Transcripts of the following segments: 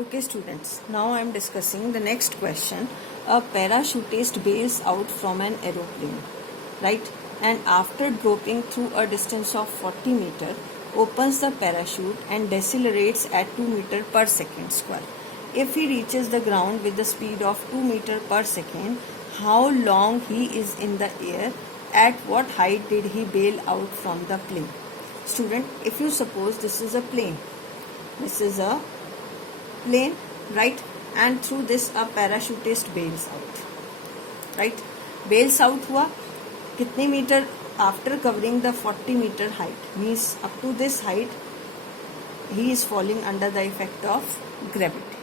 Okay, students, now I am discussing the next question. A parachutist bails out from an aeroplane, right? And after dropping through a distance of 40 meter, opens the parachute and decelerates at 2 meter per second square. If he reaches the ground with the speed of 2 meter per second, how long he is in the air? At what height did he bail out from the plane? Student, if you suppose this is a plane, this is a plane, right? And through this a parachutist bails out, right? Bails out हुआ कितने metre? After covering the 40 meter height, means up to this height he is falling under the effect of gravity,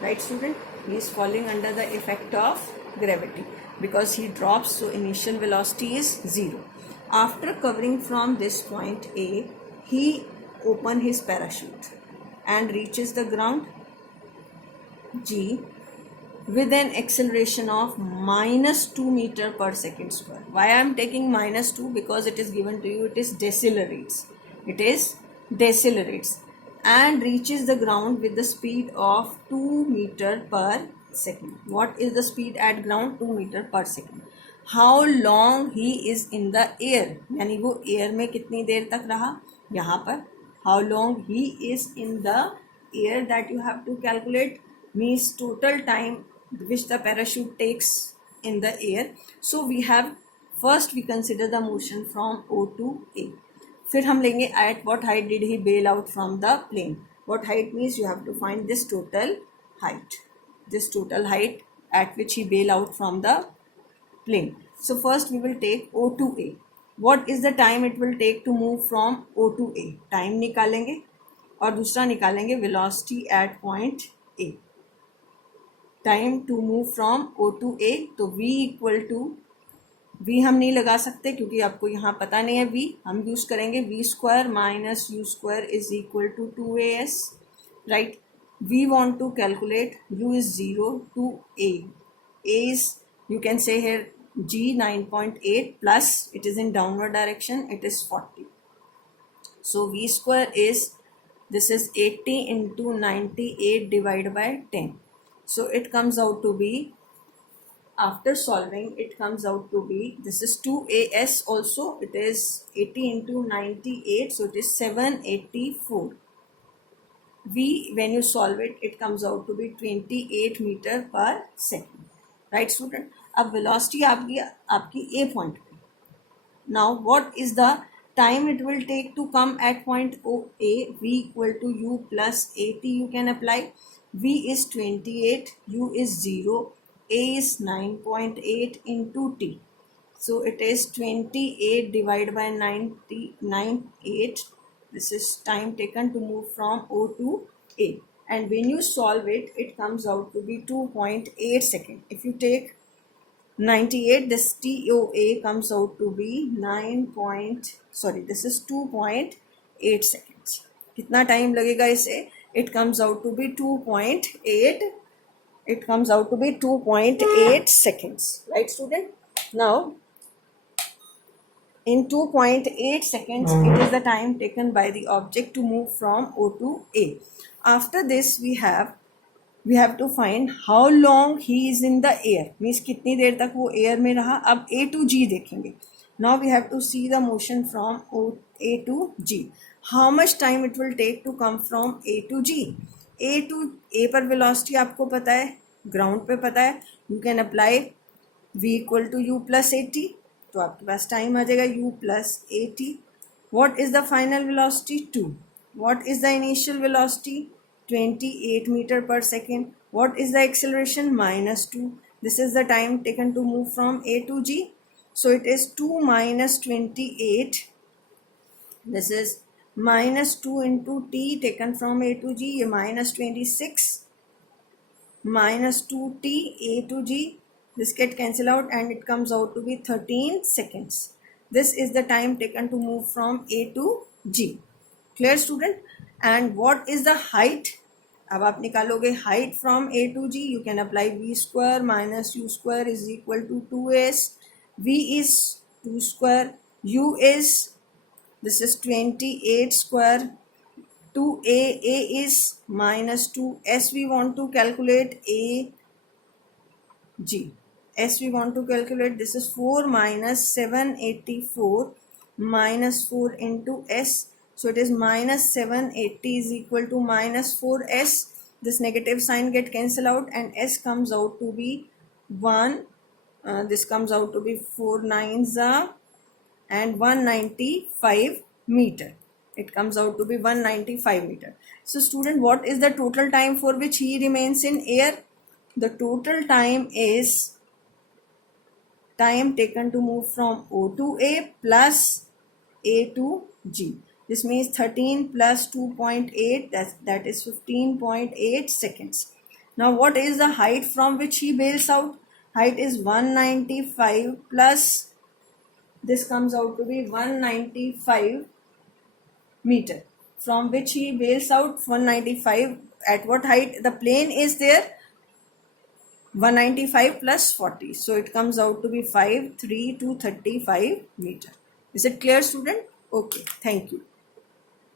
right student? He is falling under the effect of gravity because he drops, so initial velocity is 0. After covering from this point A, he open his parachute and reaches the ground G with an acceleration of minus 2 meter per second square. Why I am taking minus 2? Because it is given to you, it is decelerates. It is decelerates and reaches the ground with the speed of 2 meter per second. What is the speed at ground? 2 meter per second. How long he is in the air? यानी वो air में कितनी देर तक रहा? यहाँ पर how long he is in the air, that you have to calculate, means total time which the parachute takes in the air. So we have, first we consider the motion from O to A. फिर हम लेंगे at what height did he bail out from the plane. What height means you have to find this total height. This total height at which he bail out from the plane. So first we will take O to A. What is the time it will take to move from O to A? Time निकालेंगे और दूसरा निकालेंगे velocity at point A. Time to move from O to A, तो v equal to, v हम नहीं लगा सकते क्योंकि आपको यहाँ पता नहीं है v, हम यूज करेंगे v square minus u square is equal to 2as, right? we want to calculate u is 0 to a is, you can say here g 9.8 plus it is in downward direction, it is 40. So v square is, this is 80 into 98 divided by 10. So it comes out to be, after solving, it comes out to be, this is 2as also, it is 80 into 98, so it is 784. V, when you solve it, it comes out to be 28 meter per second. Right student? अब velocity आपकी A point पे. Now what is the time it will take to come at point O A? V equal to u plus at, you can apply. V is 28, u is 0, a is 9.8 into t. So it is 28 divided by 98. This is time taken to move from O to A. And when you solve it, it comes out to be 2.8 seconds. If you take 98, this TOA comes out to be this is 2.8 seconds. कितना time लगेगा इसे? It comes out to be 2.8. It comes out to be 2.8 seconds, right student? Now in 2.8 seconds it is the time taken by the object to move from O to A. After this we have to find how long he is in the air, means कितनी देर तक वो air में रहा. अब A to G देखेंगे. Now we have to see the motion from A to G. How much time it will take to come from A to G? A पर velocity आपको पता है, ground पे पता है. You can apply v equal to u plus at, तो आपके पास time आ जाएगा u plus at. What is the final velocity? 2. What is the initial velocity? 28 meter per second. What is the acceleration? minus 2. This is the time taken to move from A to G. So it is 2 minus 28. This is minus 2 into t taken from A to G, minus 26, minus 2t A to G. This get cancel out and it comes out to be 13 seconds. This is the time taken to move from A to G. Clear student? And what is the height? अब आप निकालोगे height from A to G. You can apply v square minus u square is equal to 2s. V is 2 square. U is, this is 28 square to A is minus 2. S we want to calculate A G. S we want to calculate, this is 4 minus 784 minus 4 into S. So it is minus 780 is equal to minus 4S. This negative sign get cancelled out and S comes out to be 1. This comes out to be 4 nines and 195 meter. It comes out to be 195 meter. So student, what is the total time for which he remains in air? The total time is time taken to move from O to A plus A to G. This means 13 plus 2.8, that is 15.8 seconds. Now what is the height from which he bails out? Height is 195 plus, this comes out to be 195 meter, from which he bails out 195. At what height? The plane is there 195 plus 40. So it comes out to be 5, 3 to 35 meter. Is it clear, student? Okay, thank you.